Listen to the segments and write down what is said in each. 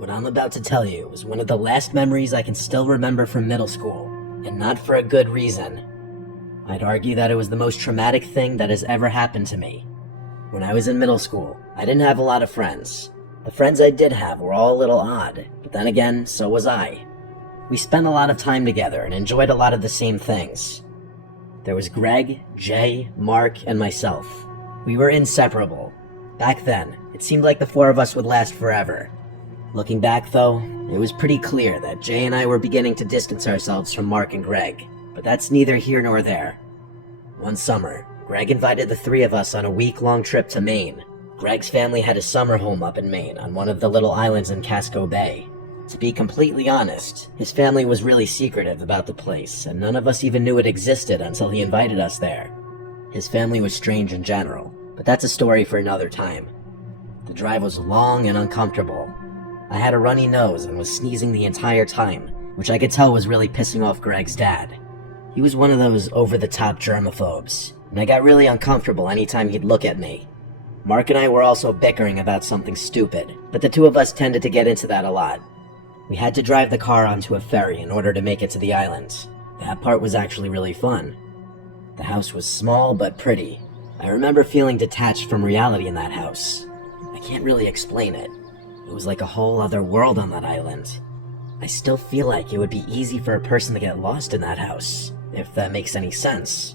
What I'm about to tell you is one of the last memories I can still remember from middle school, and not for a good reason. I'd argue that it was the most traumatic thing that has ever happened to me. When I was in middle school, I didn't have a lot of friends. The friends I did have were all a little odd, but then again, so was I. We spent a lot of time together and enjoyed a lot of the same things. There was Greg, Jay, Mark, and myself. We were inseparable. Back then, it seemed like the four of us would last forever. Looking back though, it was pretty clear that Jay and I were beginning to distance ourselves from Mark and Greg, but that's neither here nor there. One summer, Greg invited the three of us on a week-long trip to Maine. Greg's family had a summer home up in Maine on one of the little islands in Casco Bay. To be completely honest, his family was really secretive about the place, and none of us even knew it existed until he invited us there. His family was strange in general, but that's a story for another time. The drive was long and uncomfortable. I had a runny nose and was sneezing the entire time, which I could tell was really pissing off Greg's dad. He was one of those over-the-top germaphobes, and I got really uncomfortable anytime he'd look at me. Mark and I were also bickering about something stupid, but the two of us tended to get into that a lot. We had to drive the car onto a ferry in order to make it to the island. That part was actually really fun. The house was small but pretty. I remember feeling detached from reality in that house. I can't really explain it. It was like a whole other world on that island. I still feel like it would be easy for a person to get lost in that house, if that makes any sense.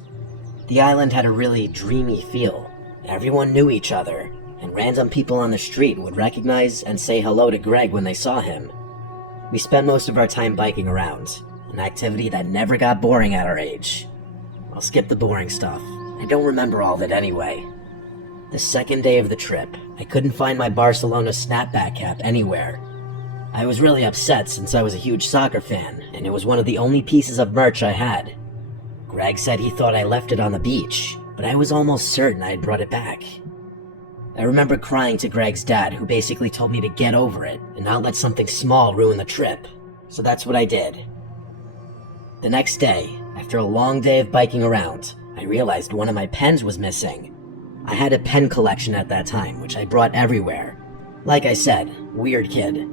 The island had a really dreamy feel. Everyone knew each other, and random people on the street would recognize and say hello to Greg when they saw him. We spent most of our time biking around, an activity that never got boring at our age. I'll skip the boring stuff. I don't remember all of it anyway. The second day of the trip, I couldn't find my Barcelona snapback cap anywhere. I was really upset since I was a huge soccer fan, and it was one of the only pieces of merch I had. Greg said he thought I left it on the beach, but I was almost certain I had brought it back. I remember crying to Greg's dad, who basically told me to get over it and not let something small ruin the trip, so that's what I did. The next day, after a long day of biking around, I realized one of my pens was missing. I had a pen collection at that time, which I brought everywhere. Like I said, weird kid.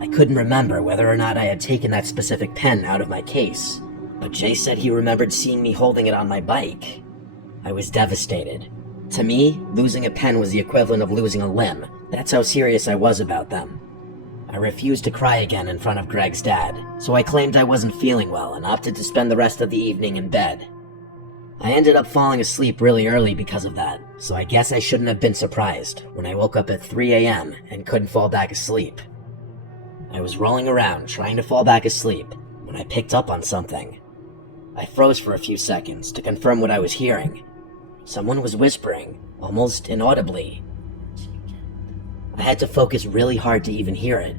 I couldn't remember whether or not I had taken that specific pen out of my case, but Jay said he remembered seeing me holding it on my bike. I was devastated. To me, losing a pen was the equivalent of losing a limb. That's how serious I was about them. I refused to cry again in front of Greg's dad, so I claimed I wasn't feeling well and opted to spend the rest of the evening in bed. I ended up falling asleep really early because of that, so I guess I shouldn't have been surprised when I woke up at 3 a.m. and couldn't fall back asleep. I was rolling around trying to fall back asleep when I picked up on something. I froze for a few seconds to confirm what I was hearing. Someone was whispering, almost inaudibly. I had to focus really hard to even hear it.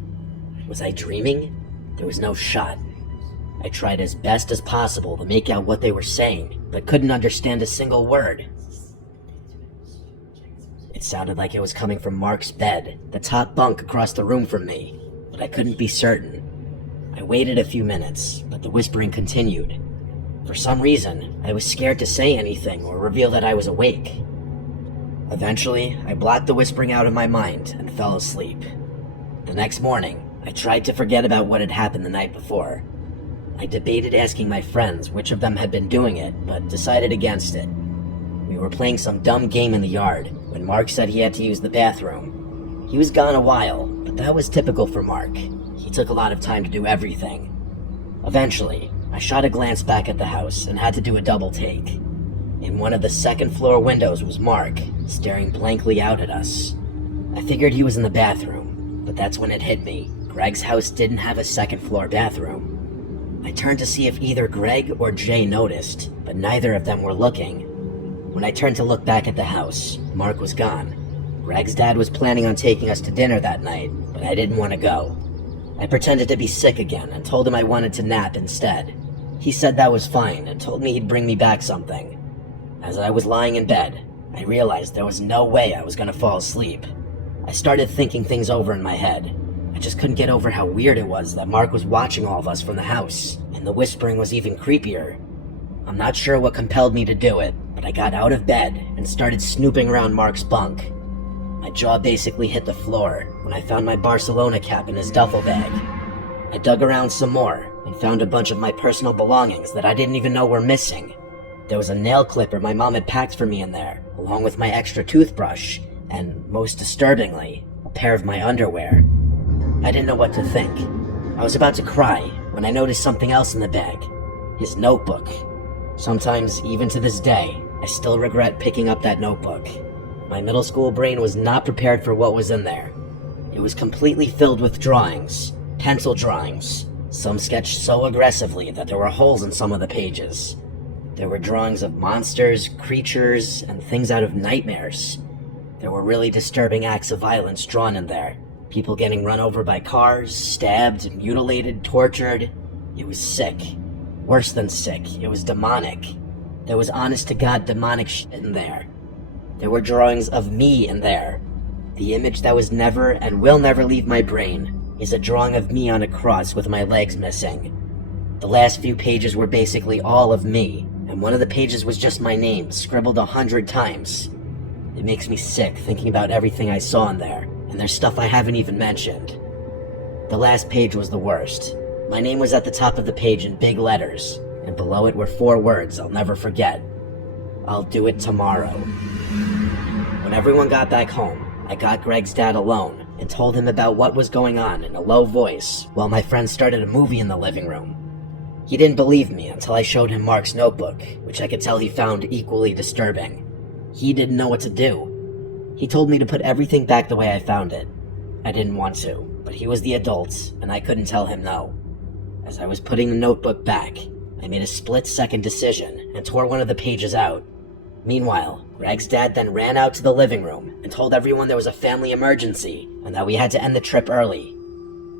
Was I dreaming? There was no shot. I tried as best as possible to make out what they were saying, but couldn't understand a single word. It sounded like it was coming from Mark's bed, the top bunk across the room from me, but I couldn't be certain. I waited a few minutes, but the whispering continued. For some reason, I was scared to say anything or reveal that I was awake. Eventually, I blocked the whispering out of my mind and fell asleep. The next morning, I tried to forget about what had happened the night before. I debated asking my friends which of them had been doing it, but decided against it. We were playing some dumb game in the yard when Mark said he had to use the bathroom. He was gone a while, but that was typical for Mark. He took a lot of time to do everything. Eventually, I shot a glance back at the house and had to do a double take. In one of the second-floor windows was Mark, staring blankly out at us. I figured he was in the bathroom, but that's when it hit me. Greg's house didn't have a second-floor bathroom. I turned to see if either Greg or Jay noticed, but neither of them were looking. When I turned to look back at the house, Mark was gone. Greg's dad was planning on taking us to dinner that night, but I didn't want to go. I pretended to be sick again and told him I wanted to nap instead. He said that was fine and told me he'd bring me back something. As I was lying in bed, I realized there was no way I was going to fall asleep. I started thinking things over in my head. I just couldn't get over how weird it was that Mark was watching all of us from the house, and the whispering was even creepier. I'm not sure what compelled me to do it, but I got out of bed and started snooping around Mark's bunk. My jaw basically hit the floor when I found my Barcelona cap in his duffel bag. I dug around some more and found a bunch of my personal belongings that I didn't even know were missing. There was a nail clipper my mom had packed for me in there, along with my extra toothbrush, and most disturbingly, a pair of my underwear. I didn't know what to think. I was about to cry when I noticed something else in the bag. His notebook. Sometimes, even to this day, I still regret picking up that notebook. My middle school brain was not prepared for what was in there. It was completely filled with drawings, pencil drawings, some sketched so aggressively that there were holes in some of the pages. There were drawings of monsters, creatures, and things out of nightmares. There were really disturbing acts of violence drawn in there. People getting run over by cars, stabbed, mutilated, tortured. It was sick. Worse than sick, it was demonic. There was honest-to-God demonic shit in there. There were drawings of me in there. The image that was never and will never leave my brain is a drawing of me on a cross with my legs missing. The last few pages were basically all of me, and one of the pages was just my name, scribbled 100 times. It makes me sick thinking about everything I saw in there, and there's stuff I haven't even mentioned. The last page was the worst. My name was at the top of the page in big letters, and below it were 4 words I'll never forget. I'll do it tomorrow. When everyone got back home, I got Greg's dad alone and told him about what was going on in a low voice while my friend started a movie in the living room. He didn't believe me until I showed him Mark's notebook, which I could tell he found equally disturbing. He didn't know what to do. He told me to put everything back the way I found it. I didn't want to, but he was the adult, and I couldn't tell him no. As I was putting the notebook back, I made a split-second decision and tore one of the pages out. Meanwhile, Greg's dad then ran out to the living room and told everyone there was a family emergency and that we had to end the trip early.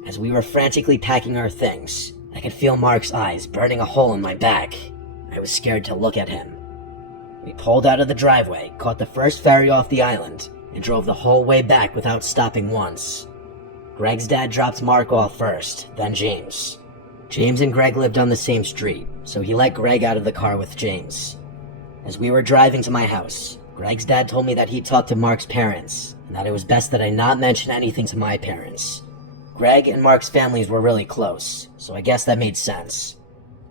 As we were frantically packing our things, I could feel Mark's eyes burning a hole in my back. I was scared to look at him. We pulled out of the driveway, caught the first ferry off the island, and drove the whole way back without stopping once. Greg's dad dropped Mark off first, then James. James and Greg lived on the same street, so he let Greg out of the car with James. As we were driving to my house, Greg's dad told me that he'd talked to Mark's parents, and that it was best that I not mention anything to my parents. Greg and Mark's families were really close, so I guess that made sense.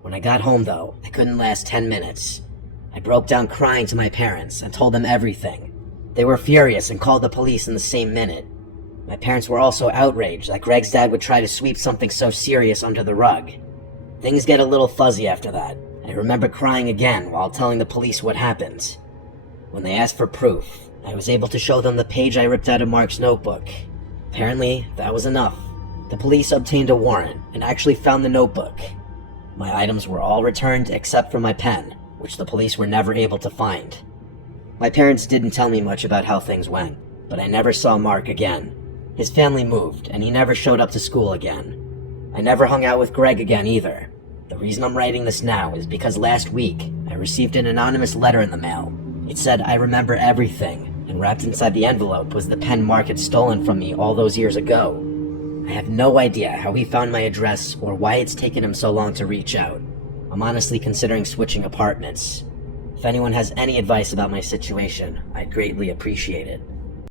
When I got home, though, I couldn't last 10 minutes. I broke down crying to my parents and told them everything. They were furious and called the police in the same minute. My parents were also outraged that Greg's dad would try to sweep something so serious under the rug. Things get a little fuzzy after that. I remember crying again while telling the police what happened. When they asked for proof, I was able to show them the page I ripped out of Mark's notebook. Apparently, that was enough. The police obtained a warrant and actually found the notebook. My items were all returned except for my pen, which the police were never able to find. My parents didn't tell me much about how things went, but I never saw Mark again. His family moved, and he never showed up to school again. I never hung out with Greg again either. The reason I'm writing this now is because last week, I received an anonymous letter in the mail. It said I remember everything, and wrapped inside the envelope was the pen Mark had stolen from me all those years ago. I have no idea how he found my address or why it's taken him so long to reach out. I'm honestly considering switching apartments. If anyone has any advice about my situation, I'd greatly appreciate it.